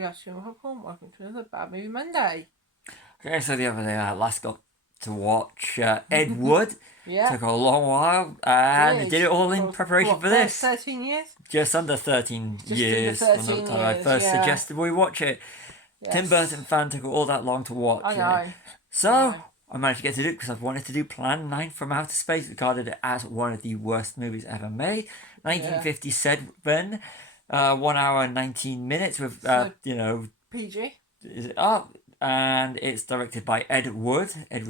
we are Cinema Popcorn. Welcome to another Bad Movie Monday. Okay, so the other day I last got to watch Ed Wood. Yeah. Took a long while, and did it all in preparation for this. 13 years? Just under 13 years. Just under 13 from the time I first suggested we watch it. Yes. Tim Burton fan took all that long to watch I know. it. So, I managed to get to do it because I've wanted to do Plan 9 from Outer Space, regarded it as one of the worst movies ever made. 1957, 1 hour and 19 minutes with, PG. Is it up? And it's directed by Edward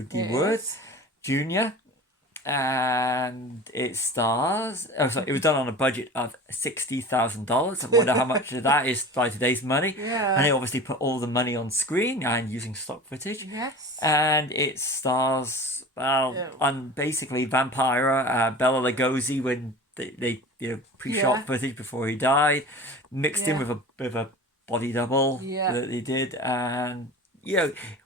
D. Wood Jr. And it stars. It was done on a budget of $60,000. I wonder how much of that is by today's money. Yeah. And they obviously put all the money on screen and using stock footage. Yes. And it stars on basically Vampira, Bela Lugosi when they pre-shot footage before he died, mixed in with a body double that they did, and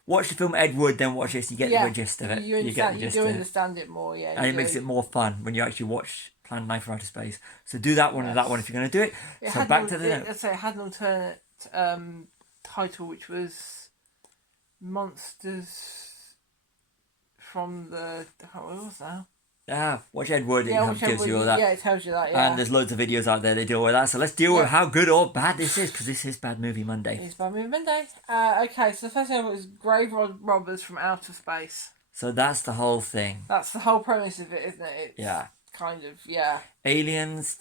watch the film Ed Wood, then watch this. You get the gist of it. You get the gist of it. Understand it more, and it makes it more fun when you actually watch Plan 9 from Outer Space. So do that one and that one if you're going to do it. So back to the note. Let's say it had an alternate title, which was Monsters from the. What was that? Watch Ed Wood. It gives you all that. Yeah, it tells you that. Yeah. And there's loads of videos out there that deal with that. So let's deal with how good or bad this is, because this is Bad Movie Monday. It's Bad Movie Monday. Okay, so the first thing was Grave Robbers from Outer Space. So that's the whole thing. That's the whole premise of it, isn't it? It's kind of, aliens,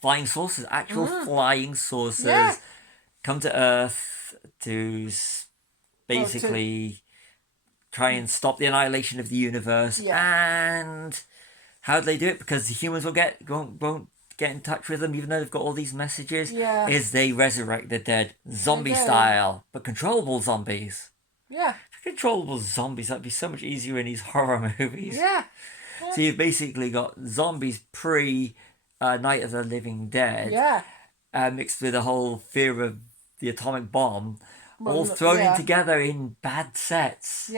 flying saucers, actual flying saucers come to Earth to basically try and stop the annihilation of the universe. And how do they do it? Because the humans won't get in touch with them, even though they've got all these messages. Is they resurrect the dead, zombie style, but controllable zombies. Controllable zombies, that'd be so much easier in these horror movies. So you've basically got zombies pre Night of the Living Dead, mixed with a whole fear of the atomic bomb, all thrown in together in bad sets.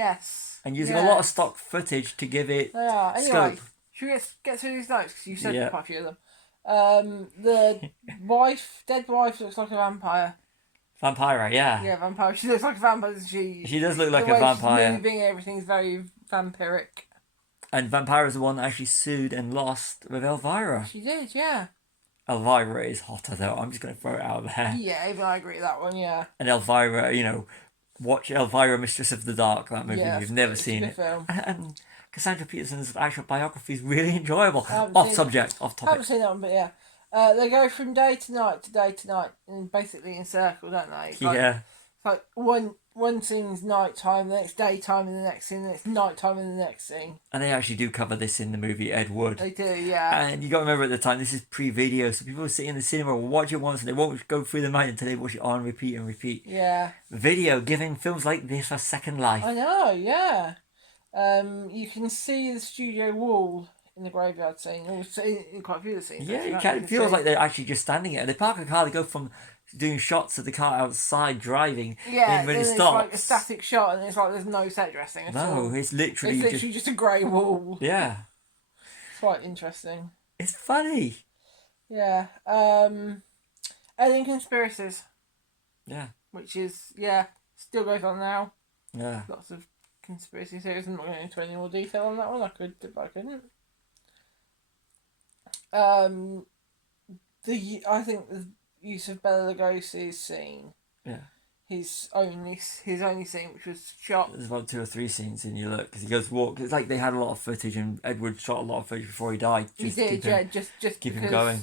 And using a lot of stock footage to give it scope. Should we get through these notes? Because you said quite a few of them. The dead wife looks like a vampire. Vampira, Yeah, vampire. She looks like a vampire. She does look like a vampire. She's moving, everything's very vampiric. And Vampira's the one that actually sued and lost with Elvira. She did, yeah. Elvira is hotter though. I'm just going to throw it out there. Yeah, even I agree with that one, yeah. And Elvira, watch Elvira, Mistress of the Dark, that movie. You've never seen it. Film. And Cassandra Peterson's actual biography is really enjolike off topic. I haven't seen that one, but they go from day to night, and basically in circle, don't they? It's like one scene's nighttime, the next daytime, and the next scene, the next nighttime, and the next scene. And they actually do cover this in the movie Ed Wood. They do, yeah. And you got to remember at the time, this is pre-video, so people sitting in the cinema will watch it once and they won't go through the night until they watch it on repeat and repeat. Yeah. Video giving films like this a second life. I know, yeah. You can see the studio wall in the graveyard scene, or in quite a few of the scenes. Yeah, it feels like they're actually just standing there. They park a car, they go from doing shots of the car outside driving. Yeah, when it stops. It's like a static shot, and it's like there's no set dressing at all. No, it's literally just a grey wall. Yeah. It's quite interesting. It's funny. Yeah. Alien Conspiracies. Yeah. Which is, still goes on now. Yeah. Lots of conspiracy theories. I'm not going into any more detail on that one. I could, but I couldn't. I think the use of Bela Lugosi's scene. Yeah. His only scene, which was shot. There's about 2 or 3 scenes in you look because he goes walk. It's like they had a lot of footage and Edward shot a lot of footage before he died. Just keep him going.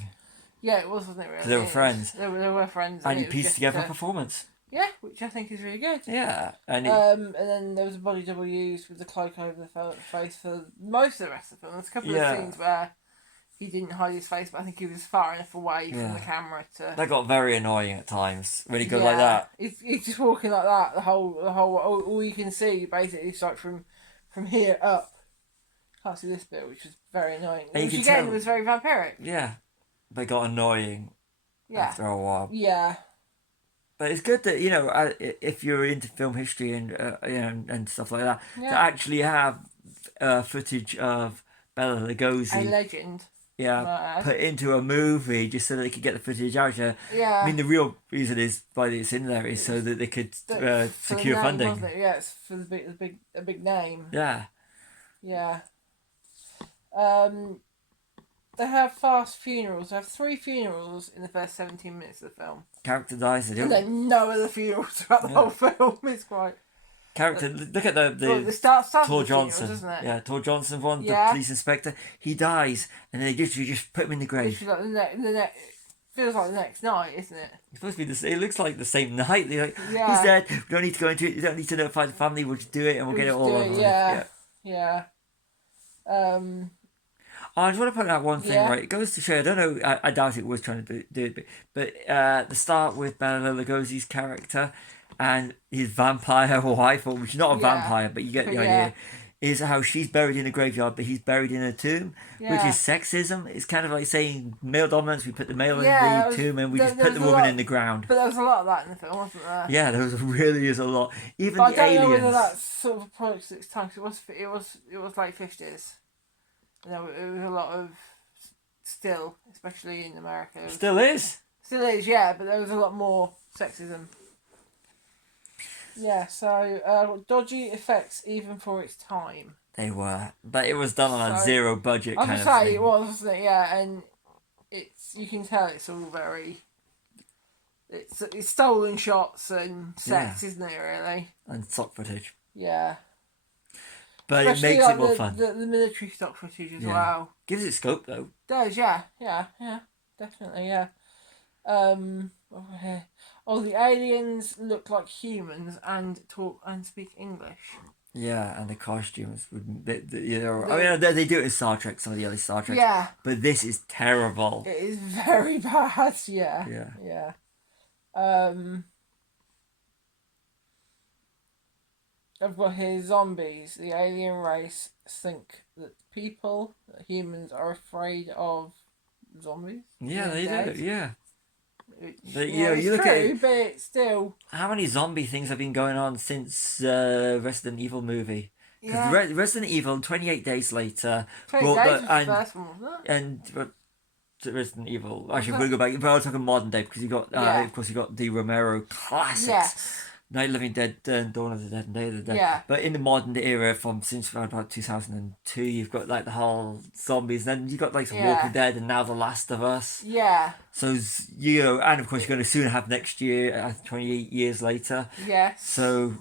Yeah, it wasn't it really? They were friends. They were friends, and he pieced together a performance. Yeah, which I think is really good. Yeah, and then there was a body double used with the cloak over the face for most of the rest of the film. There's a couple of scenes where he didn't hide his face, but I think he was far enough away from the camera to. That got very annoying at times when he goes like that. He's just walking like that. The whole. All you can see basically is like from here up. Can't see this bit, which was very annoying. Which again was very vampiric. Yeah, they got annoying. After a while. Yeah. But it's good that if you're into film history and and stuff like that, to actually have footage of Bela Lugosi, a legend. put into a movie just so that they could get the footage out there. Yeah. I mean, the real reason is why it's in there is so that they could secure name, funding. Wasn't it? Yeah, it's for a big name. Yeah. Yeah. They have fast funerals. They have 3 funerals in the first 17 minutes of the film. Character dies. And then no other funerals throughout the whole film. It's quite... Look at the start Tor of the Johnson, funerals, isn't it? Yeah, Tor Johnson one, Yeah. the police inspector. He dies, and they just put him in the grave. Like feels like the next night, isn't it? It's supposed to be it looks like the same night. They're like, Yeah. he's dead. We don't need to go into it. You don't need to notify the family. We'll just do it, and we'll get it all over. Yeah. I just want to point out one thing, Yeah. right? It goes to show, I don't know, I doubt it was trying to do it, but the start with Bela Lugosi's character and his vampire wife, which is not a vampire, but you get the idea, is how she's buried in a graveyard, but he's buried in a tomb, which is sexism. It's kind of like saying male dominance, we put the male in the tomb, and we just put the woman in the ground. But there was a lot of that in the film, wasn't there? Yeah, really is a lot. Even but the I don't aliens. know whether that's sort of approached its time. It was late 50s. You know, it was a lot of still, especially in America. Still is, yeah, but there was a lot more sexism. Yeah, so dodgy effects even for its time. They were, but it was done on a zero budget kind of thing. I was it was, wasn't it? Yeah, and you can tell it's all very. It's stolen shots and sets, isn't it? Really. And stock footage. Yeah. But especially it makes it more fun. The military stock footage as well. Gives it scope though. Does, yeah, definitely, yeah. Over here. Oh, the aliens look like humans and talk and speak English. Yeah, and the costumes would, I mean, they do it in Star Trek, some of the early Star Trek. Yeah. But this is terrible. It is very bad. Yeah. Yeah. I've got here zombies. The alien race think that humans are afraid of zombies. Yeah, they do. Yeah. You look at it, but still. How many zombie things have been going on since Resident Evil movie? Because Resident Evil, 28 Days Later, 28 days was the first one, wasn't it? And Resident Evil. Actually, we're going to go back. But I was talking modern day because of course, you got the Romero classics. Yes. Night of the Living Dead and Dawn of the Dead and Day of the Dead. Yeah. But in the modern era, since about 2002, you've got like the whole zombies. Then you've got like some Walking Dead and now The Last of Us. Yeah. So, and of course, you're going to soon have next year, 28 years later. Yeah. So,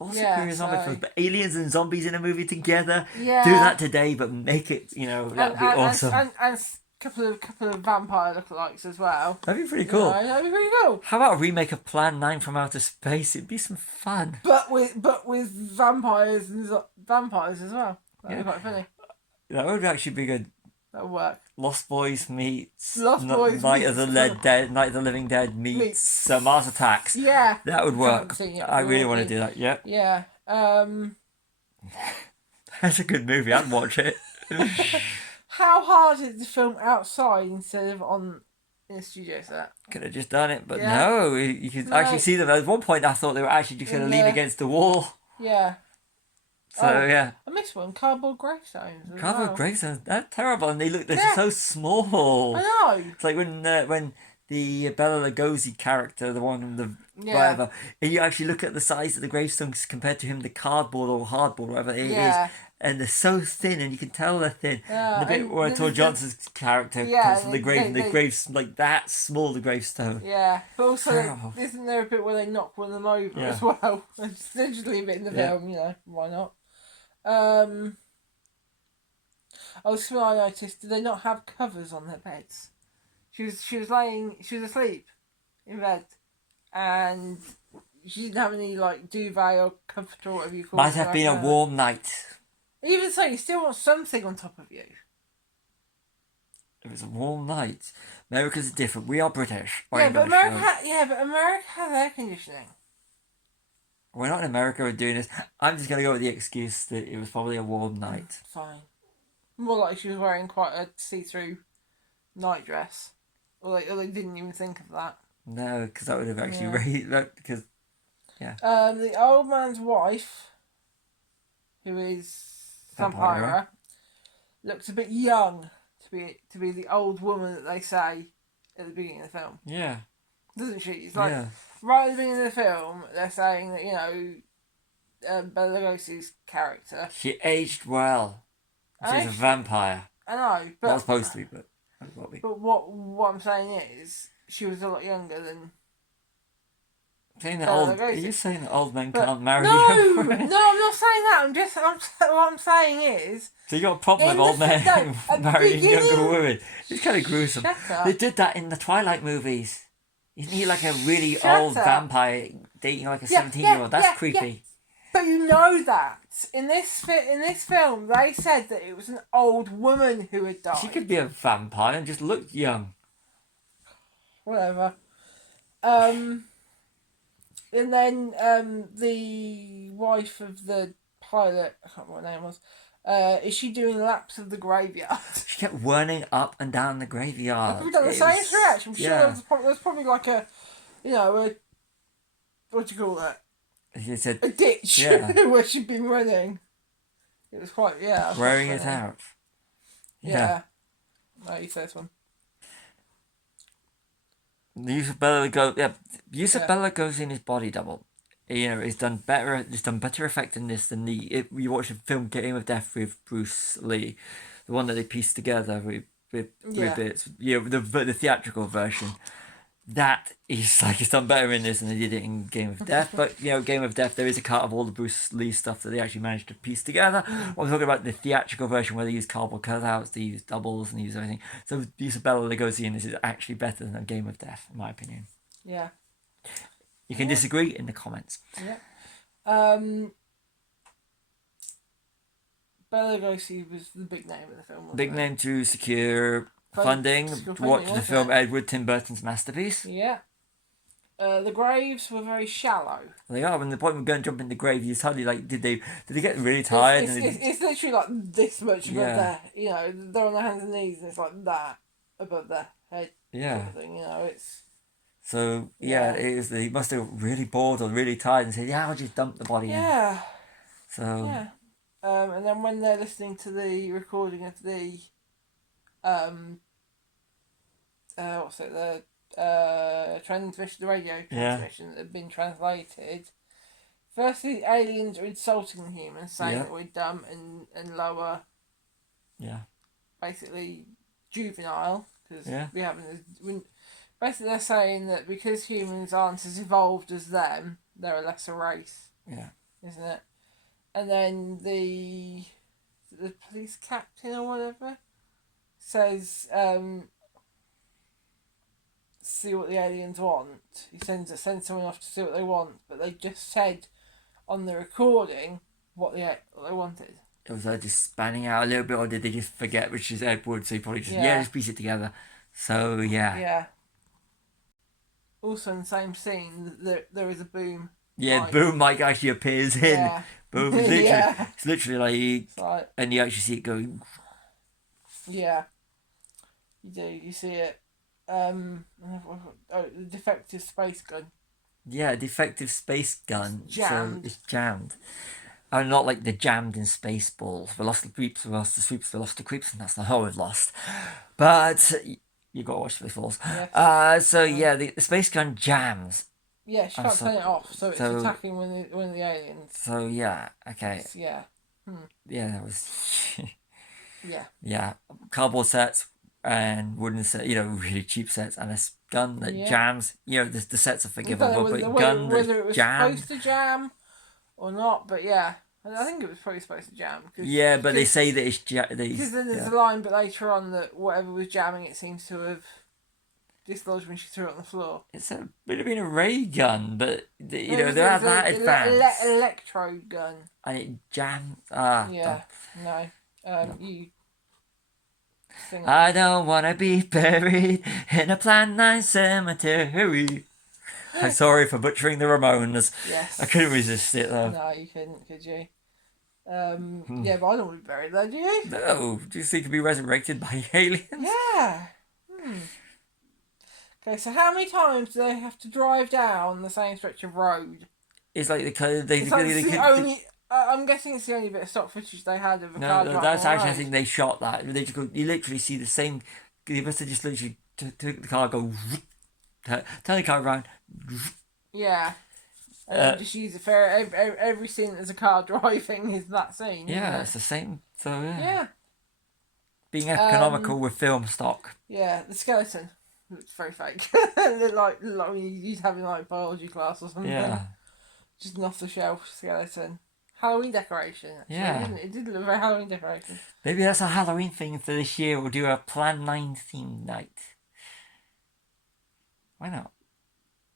also curious zombie but aliens and zombies in a movie together. Yeah. Do that today, but make it, that'd be awesome. And couple of vampire lookalikes as well. That'd be pretty cool. That'd be pretty cool. How about a remake of Plan 9 from Outer Space? It'd be some fun. But with vampires and vampires as well. That'd be quite funny. That would actually be good. That would work. Lost Boys meets Night of the Living Dead meets Mars Attacks. Yeah. That would work. I really want to do that. Yeah. Yeah. That's a good movie. I'd watch it. How hard is the film outside instead of in a studio set? Could have just done it, but no. You could actually see them. At one point, I thought they were actually just going to lean against the wall. Yeah. So yeah. I missed one. Cardboard gravestones. Cardboard gravestones. They're terrible, and they're so small. I know. It's like when the Bela Lugosi character, the one in the whatever, and you actually look at the size of the gravestones compared to him, the cardboard or hardboard, whatever it is, and they're so thin, and you can tell they're thin. And the bit where Tor Johnson's character comes from the grave, and the grave's like that small, the gravestone. Yeah, but also isn't there a bit where they knock one of them over as well? They just leave it in the film, why not? Also, I noticed, did they not have covers on their beds? She was asleep in bed, and she didn't have any like duvet or comforter or whatever you call it. Might have been a warm night. Even so, you still want something on top of you. It was a warm night. America's different. We are British. But America has air conditioning. We're not in America. We're doing this. I'm just gonna go with the excuse that it was probably a warm night. Fine. More like she was wearing quite a see-through night dress, or they didn't even think of that. No, because that would have actually raised because. Yeah. The old man's wife, who is Vampira, looks a bit young to to be the old woman that they say at the beginning of the film. Yeah. Doesn't she? It's like right at the beginning of the film, they're saying that Bela Lugosi's character. She aged well. She's a vampire. I know, but not supposed to be, but got to be. But what I'm saying is, she was a lot younger than. Saying that are you saying that old men can't marry young women? No, I'm not saying that. What I'm saying is. So you got a problem with old men marrying younger women? It's kind of gruesome. They did that in the Twilight movies. Isn't he like a really old vampire dating like a 17-year-old? That's creepy. Yeah. But you know that in this film they said that it was an old woman who had died. She could be a vampire and just look young. Whatever. And then the wife of the pilot, I can't remember what her name was, is she doing laps of the graveyard? She kept running up and down the graveyard. We've done the same stretch. I'm sure there was probably like a, what do you call that? He said a ditch where she'd been running. It was quite wearing it out. Yeah. No, you say this one. The use of Bela Lugosi in his body double. It's done better. It's done better effectiveness than you watch the film Game of Death with Bruce Lee, the one that they pieced together with bits. The theatrical version. That is it's done better in this than they did it in Game of Death. But Game of Death, there is a cut of all the Bruce Lee stuff that they actually managed to piece together. I'm talking about the theatrical version where they use cardboard cutouts, they use doubles, and they use everything. So the use of Bela Lugosi in this is actually better than a Game of Death, in my opinion. Yeah. You can disagree in the comments. Yeah. Bela Lugosi was the big name of the film. Big name to secure funding to watch the film Edward Tim Burton's masterpiece. Yeah. The graves were very shallow. They are. When the point we're going to jump in the grave, you suddenly did they get really tired? It's literally like this much above their, they're on their hands and knees, and it's like that above their head. Yeah. Sort of thing, it's. So it is. They must have really bored or really tired and said, "I'll just dump the body in." Yeah. So. Yeah. And then when they're listening to the recording of the transmission, the radio transmission that had been translated. Firstly, the aliens are insulting the humans, saying that we're dumb and lower. Yeah. Basically, juvenile because we haven't. Basically, they're saying that because humans aren't as evolved as them, they're a lesser race. Yeah. Isn't it? And then the police captain or whatever says, see what the aliens want. He sends someone off to see what they want, but they just said on the recording what they wanted. Was they just spanning out a little bit, or did they just forget, which is Edward, so he probably just just piece it together. So yeah. Also in the same scene, there is a boom. Yeah, mic. Boom mic actually appears in. Yeah. Boom. It's literally, it's literally and you actually see it going. Yeah. You do. You see it. The defective space gun. Yeah, defective space gun. It's jammed. So it's jammed. And not like the jammed in Spaceballs. We lost the creeps, we lost the sweeps, we lost the creeps, and that's not how we've lost. But you got to watch Spaceballs. Yes. The space gun jams. Yeah, she can't turn it off, so it's attacking one of the aliens. So yeah, okay. Yeah. Yeah, that was. Yeah. Yeah, cardboard sets and wooden set, really cheap sets, and a gun that jams. The sets are forgivable, but gun whether it was jammed. Supposed to jam or not, but I think it was probably supposed to jam. But they say that it's because then there's a line, but later on that whatever was jamming, it seems to have dislodged when she threw it on the floor. It would have been a ray gun, but they're that advanced. Electrode gun. And it jammed. No. You. I don't wanna be buried in a planned nice cemetery. I'm sorry for butchering the Ramones. Yes. I couldn't resist it though. No, you couldn't, could you? Yeah, but I don't want to be buried there, do you? No. Do you think to be resurrected by aliens? Yeah. Okay, so how many times do they have to drive down the same stretch of road? It's like I'm guessing it's the only bit of stock footage they had of a car driving that's on the actually, I road. think they shot that. They just go, you literally see the same. They must have just literally took the car, go, turn the car around. Yeah. And then just use it for every scene there's a car driving is that scene. Yeah, it's the same. So Yeah. being economical with film stock. Yeah, the skeleton looks very fake. Look like when you'd having like biology class or something. Yeah. Just an off the shelf skeleton. Halloween decoration, actually. Yeah. Didn't it? It did look very Halloween decoration. Maybe that's a Halloween thing for this year. We'll do a Plan 9 theme night. Why not?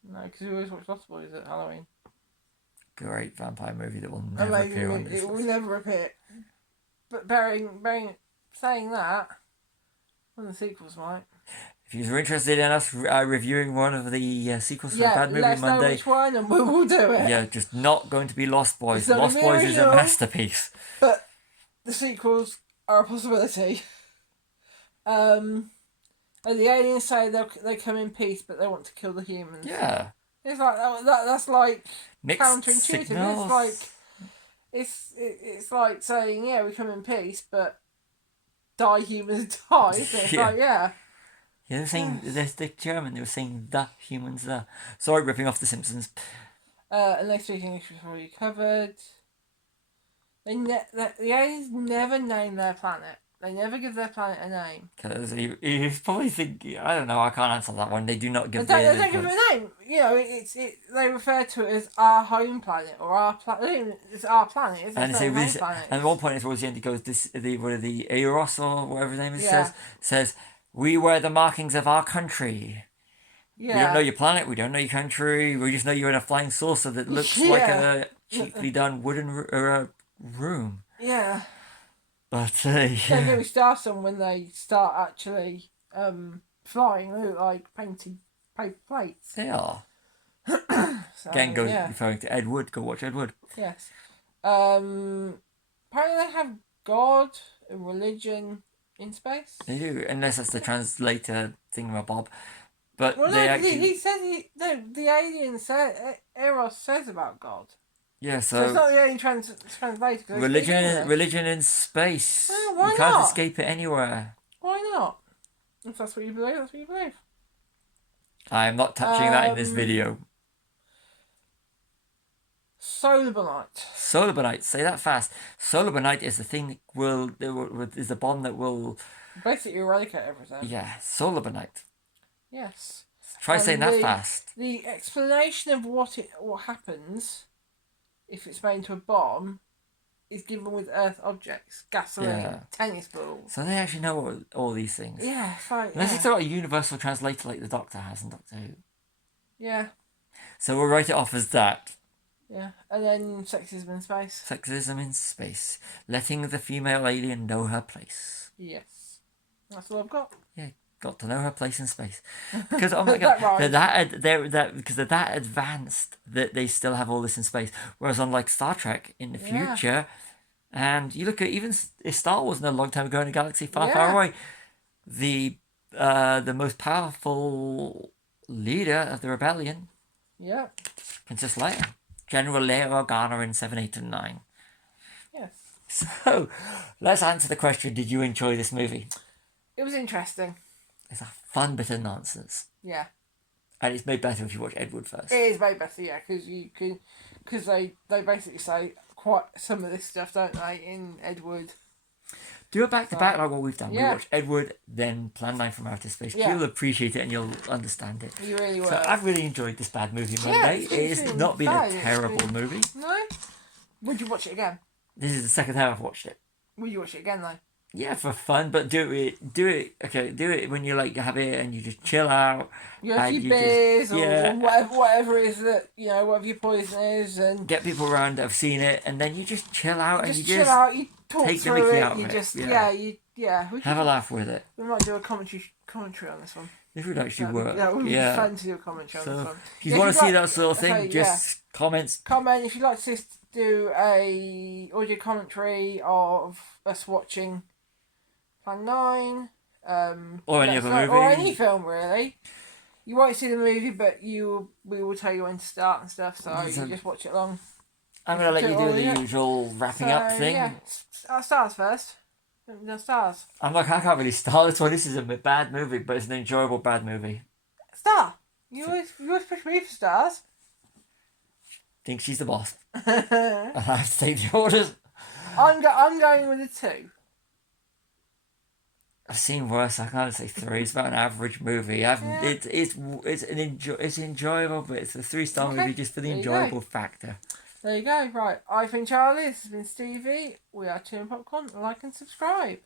No, because we always watch Lost Boys at Halloween. Great vampire movie that will never appear on this It will list. never appear. But saying that, one of the sequels might. If you're interested in us reviewing one of the sequels to Bad Movie let us know Monday, which one and we will do it. yeah, just not going to be Lost Boys. It's not Lost gonna be Boys is a original. masterpiece. But the sequels are a possibility. And the aliens say they come in peace, but they want to kill the humans. Yeah. It's like that's like Mixed counterintuitive. signals. It's like saying, yeah, we come in peace, but die humans die. Isn't it? It's Yeah. like, yeah. Yeah, they're saying the German. They were saying the humans the. Sorry, ripping off The Simpsons. And they speak English before you covered. The aliens never name their planet. They never give their planet a name. Because he's probably thinking, I don't know, I can't answer that one. They do not give They don't give it a name. You know, they refer to it as our home planet or our planet. It's our planet. It's and our say home this, planet. and at one point towards the end, he goes, the Eros or whatever his name is, Yeah. says, we wear the markings of our country. Yeah. We don't know your planet, we don't know your country, we just know you're in a flying saucer that looks like a cheaply done wooden room. Yeah. But, They do start some when they start actually flying. They look like painted paper plates. they are. So, Again, yeah. referring to Ed Wood, go watch Ed Wood. Yes. Apparently they have God and religion in space. They do, unless that's the translator thingamabob. But Well, they no, actually... he says the alien Eros says about God. Yeah, So it's so... not the alien translator. 'Cause they speak English. Religion in space. Oh, why you can't not? escape it anywhere. Why not? If that's what you believe, that's what you believe. I am not touching that in this video. Solarbanite. Solarbanite, say that fast. Solarbanite is the thing is the bomb that will... Basically eradicate everything. Yeah, solarbanite. Yes. Try saying that fast. The explanation of what happens if it's made into a bomb is given with Earth objects, gasoline, tennis balls. So they actually know all these things. Yeah, it's like... Unless it's got a universal translator like the Doctor has in Doctor Who. Yeah. So we'll write it off as that. Yeah. And then sexism in space. Sexism in space. Letting the female alien know her place. Yes. That's all I've got. Yeah, got to know her place in space. Because oh my god, because they're that advanced that they still have all this in space. Whereas on like Star Trek in the future, and you look at even if Star Wars a long time ago in a galaxy far, far away, the most powerful leader of the rebellion, Princess Leia, General Leia Organa in 7, 8, and 9. Yes. So let's answer the question: did you enjoy this movie? It was interesting. It's a fun bit of nonsense. Yeah. And it's made better if you watch Ed Wood first. It is made better, yeah, because they basically say quite some of this stuff, don't they, in Ed Wood. Do it back to back like what we've done. Yeah. We watch Ed Wood, then Plan 9 from Outer Space. Yeah. You'll appreciate it and you'll understand it. You really will. So I've really enjoyed this Bad Movie Monday. it's It's not been fun. a terrible movie. No? Would you watch it again? This is the second time I've watched it. Would you watch it again, though? Yeah, for fun, but do it when you like have it and you just chill out. You have a and few you beers just- or whatever it is that, whatever your poison is, and Get people around that have seen it, and then you just chill out and just you chill just out, you talk take the through mickey it, out of you it. just, Yeah. we have a laugh with it. We might do a commentary on this one. This would actually work. That would be Yeah. fun to do a commentary on this So one. if you Yeah, want to see like- that sort of thing, okay, just comments. Comment if you'd like to do a audio commentary of us watching Plan 9, Or any let us other know- movie. or any film really. You won't see the movie, but we will tell you when to start and stuff, so you So- just watch it along. I'm going to let you do the usual wrapping up thing. Yeah. Stars first. No stars. I can't really star this one. This is a bad movie, but it's an enjoyable bad movie. Star. You always push me for stars. Think she's the boss. I have to take the orders. I'm going with a 2. I've seen worse. I can't say 3. It's about an average movie. It's enjoyable, but it's a 3-star movie just for the enjoyable factor. There you go. Right, I've been Charlie. This has been Stevie. We are Chewing Popcorn. Like and subscribe.